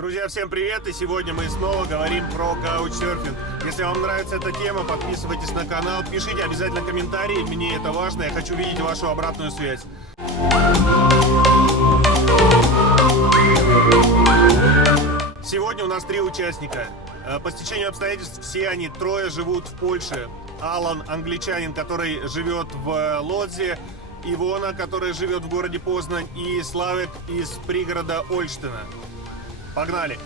Друзья, всем привет! И сегодня мы снова говорим про каучсерфинг. Если вам нравится эта тема, подписывайтесь на канал, пишите обязательно комментарии, мне это важно, я хочу видеть вашу обратную связь. Сегодня у нас 3 участника. По стечению обстоятельств все они трое живут в Польше. Алан, англичанин, который живет в Лодзе, Ивона, который живет в городе Познань, и Славек из пригорода Ольштына. Погнали!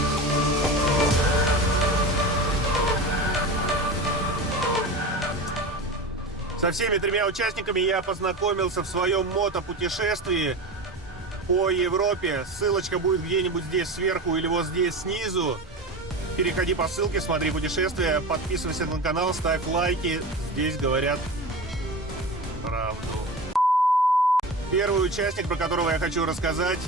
Со всеми 3 участниками я познакомился в своем мотопутешествии по Европе. Ссылочка будет где-нибудь здесь сверху или вот здесь снизу. Переходи по ссылке, смотри путешествие, подписывайся на канал, ставь лайки. Здесь говорят правду. Первый участник, про которого я хочу рассказать,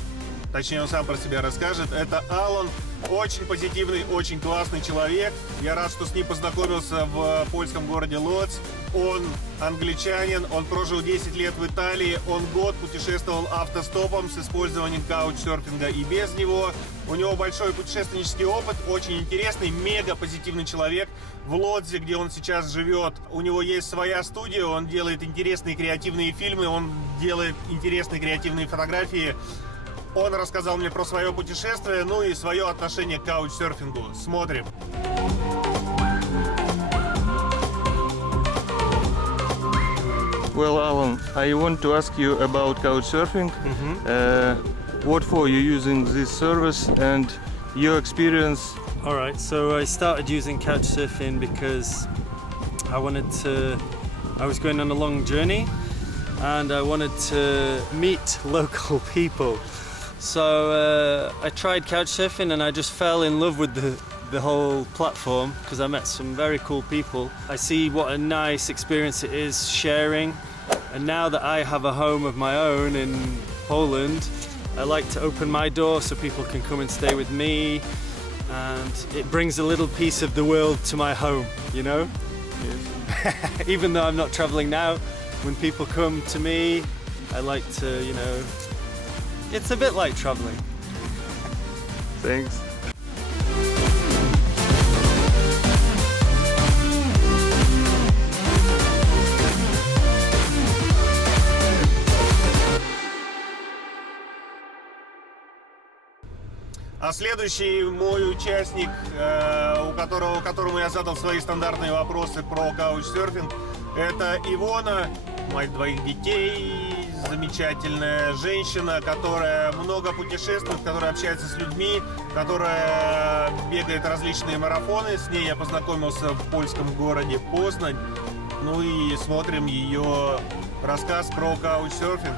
точнее он сам про себя расскажет, это Алан. Очень позитивный, очень классный человек. Я рад, что с ним познакомился в польском городе Лодзь. Он англичанин, он прожил 10 лет в Италии, он год путешествовал автостопом с использованием каучсерфинга и без него. У него большой путешественнический опыт, очень интересный, мега позитивный человек. В Лодзе, где он сейчас живет, у него есть своя студия, он делает интересные креативные фильмы, он делает интересные креативные фотографии. Он рассказал мне про свое путешествие, ну и свое отношение к каучсерфингу. Смотрим. Well, Alan, I want to ask you about Couchsurfing. What for you using this service and your experience? Alright, so I started using Couchsurfing because I was going on a long journey and I wanted to meet local people. So I tried Couchsurfing and I just fell in love with the whole platform because I met some very cool people. I see what a nice experience it is sharing, and now that I have a home of my own in Poland, I like to open my door so people can come and stay with me, and it brings a little piece of the world to my home, you know? Yes. Even though I'm not traveling now, when people come to me, I like to, you know, it's a bit like traveling. Thanks. А следующий мой участник, которому я задал свои стандартные вопросы про каучсерфинг, это Ивона, мать 2 детей, замечательная женщина, которая много путешествует, которая общается с людьми, которая бегает различные марафоны. С ней я познакомился в польском городе Познань. Ну и смотрим ее рассказ про каучсерфинг.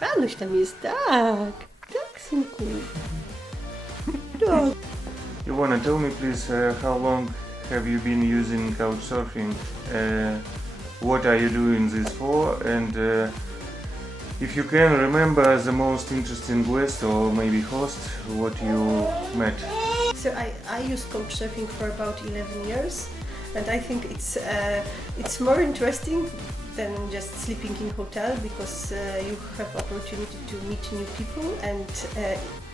Fanuś tam jest, tak, synku. Tak. You wanna tell me please how long have you been using Couchsurfing? What are you doing this for? And if you can remember the most interesting guest or maybe host, what you met? So I use Couchsurfing for about 11 years, and I think it's more interesting than just sleeping in hotel because you have opportunity to meet new people, and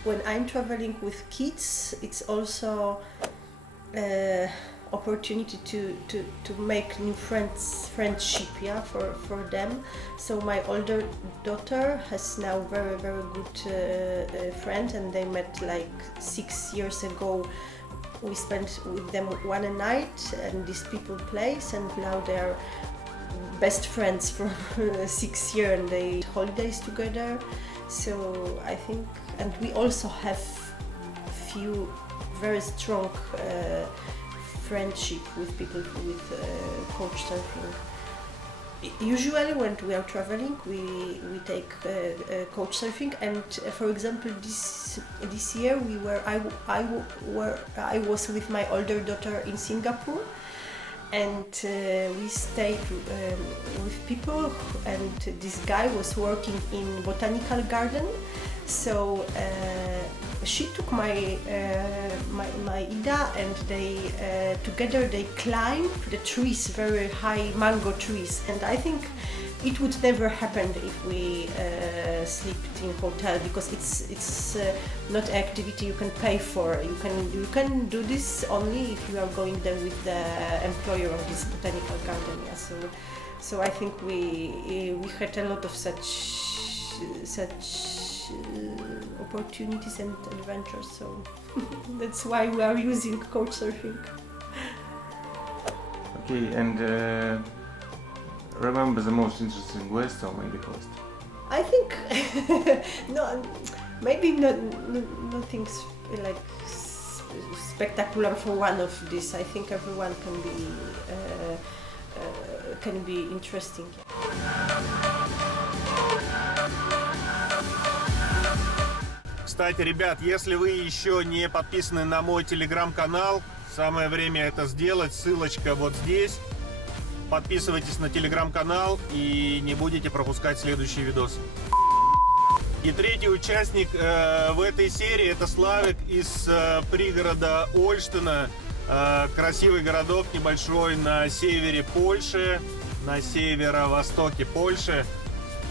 when I'm traveling with kids, it's also opportunity to make new friendship, yeah, for them. So my older daughter has now very good friend, and they met like 6 years ago. We spent with them one night and these people place, and now they're best friends for 6 years, and they holidays together. So I think, and we also have few very strong friendship with people with Couchsurfing. Usually when we are traveling, we take Couchsurfing, and for example this year I was with my older daughter in Singapore, and we stayed with people, and this guy was working in botanical garden, So she took my Ida, and they together they climbed the trees, very high mango trees, and I think it would never happen if we slept in hotel, because it's not activity you can pay for. You can do this only if you are going there with the employer of this botanical garden. Yeah. So I think we had a lot of such opportunities and adventures. So that's why we are using Couchsurfing. Okay, and remember the most interesting guest or maybe host? I think no, maybe nothing like spectacular for one of these. I think everyone can be interesting. Кстати, ребят, если вы еще не подписаны на мой телеграм-канал, самое время это сделать. Ссылочка вот здесь. Подписывайтесь на телеграм-канал и не будете пропускать следующие видосы. И третий участник в этой серии — это Славек из пригорода Ольштына. Красивый городок небольшой на севере Польши, на северо-востоке Польши.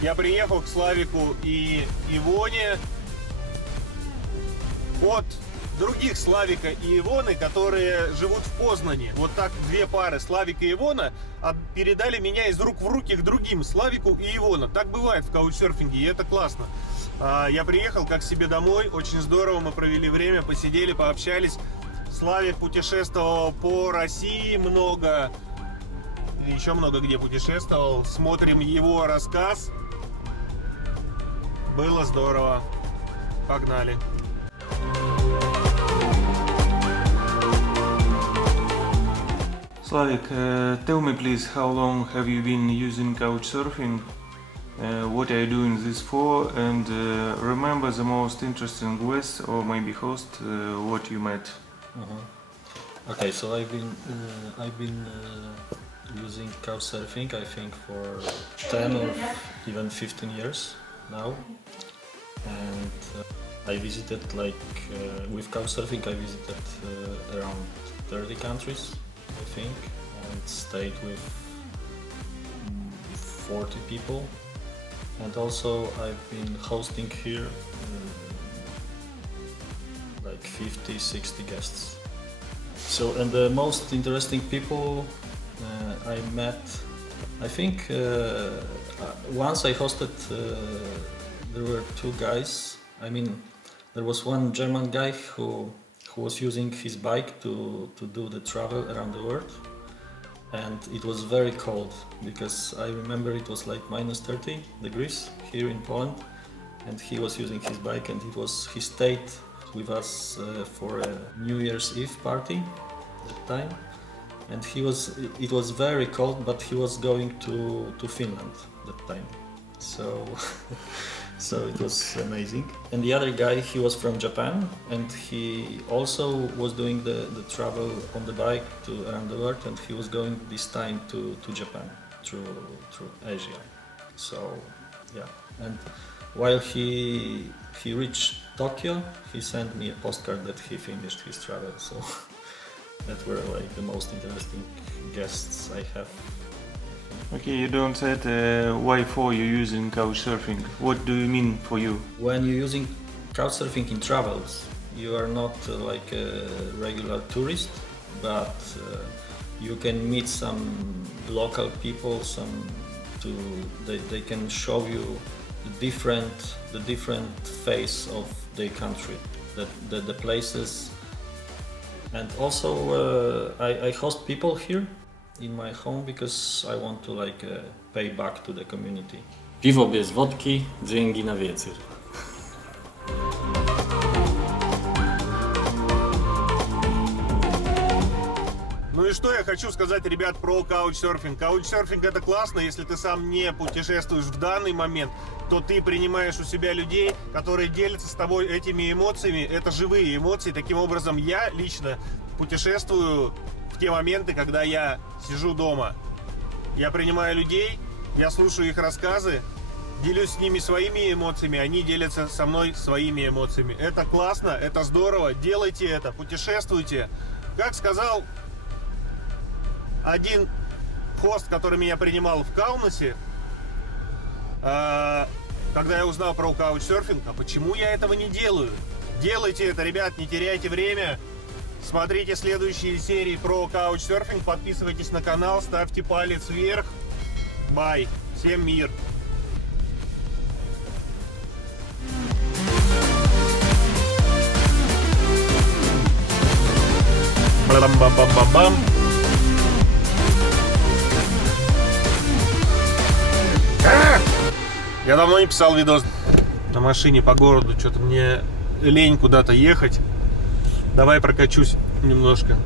Я приехал к Славеку и Ивоне от других Славека и Ивоны, которые живут в Познане. Вот так две пары, Славек и Ивона, передали меня из рук в руки к другим, Славеку и Ивона. Так бывает в каучсерфинге, и это классно. Я приехал как к себе домой, очень здорово, мы провели время, посидели, пообщались. Славек путешествовал по России много, еще много где путешествовал. Смотрим его рассказ. Было здорово. Погнали. Славек, tell me please, how long have you been using Couchsurfing? What are you doing this for? And remember the most interesting guest or maybe host what you met? Okay, so I've been using Couchsurfing, I think, for 10 or even 15 years now, and I visited with Couchsurfing I visited around 30 countries, I think, and stayed with 40 people, and also I've been hosting here like 50-60 guests. So, and the most interesting people I met, I think once I hosted, there were two guys. I mean, there was one German guy who was using his bike to do the travel around the world, and it was very cold, because I remember it was like minus 30 degrees here in Poland, and he was using his bike, and he stayed with us for a New Year's Eve party at that time, and it was very cold, but he was going to Finland that time, so so it was amazing. And the other guy, he was from Japan, and he also was doing the travel on the bike around the world, and he was going this time to Japan through Asia. So yeah, and while he reached Tokyo, he sent me a postcard that he finished his travel. So that were like the most interesting guests I have. Okay, you don't said why for you using Couchsurfing. What do you mean for you? When you're using Couchsurfing in travels, you are not like a regular tourist, but you can meet some local people. They can show you the different face of the country, the places, and also I host people here in my home because I want to pay back to the community. Piwo bez wodki, dzięki na wieczór. Ну и что я хочу сказать, ребят, про каучсерфинг. Каучсерфинг — это классно, если ты сам не путешествуешь в данный момент, то ты принимаешь у себя людей, которые делятся с тобой этими эмоциями. Это живые эмоции. Таким образом, я лично путешествую в те моменты, когда я сижу дома. Я принимаю людей, я слушаю их рассказы, делюсь с ними своими эмоциями, они делятся со мной своими эмоциями. Это классно, это здорово, делайте это, путешествуйте. Как сказал один хост, который меня принимал в Каунасе, когда я узнал про каучсерфинг, а почему я этого не делаю? Делайте это, ребят, не теряйте время. Смотрите следующие серии про каучсерфинг, подписывайтесь на канал, ставьте палец вверх. Бай, всем мир. Бам-бам-бам-бам-бам. Я давно не писал видос на машине по городу, что-то мне лень куда-то ехать. Давай прокачусь немножко.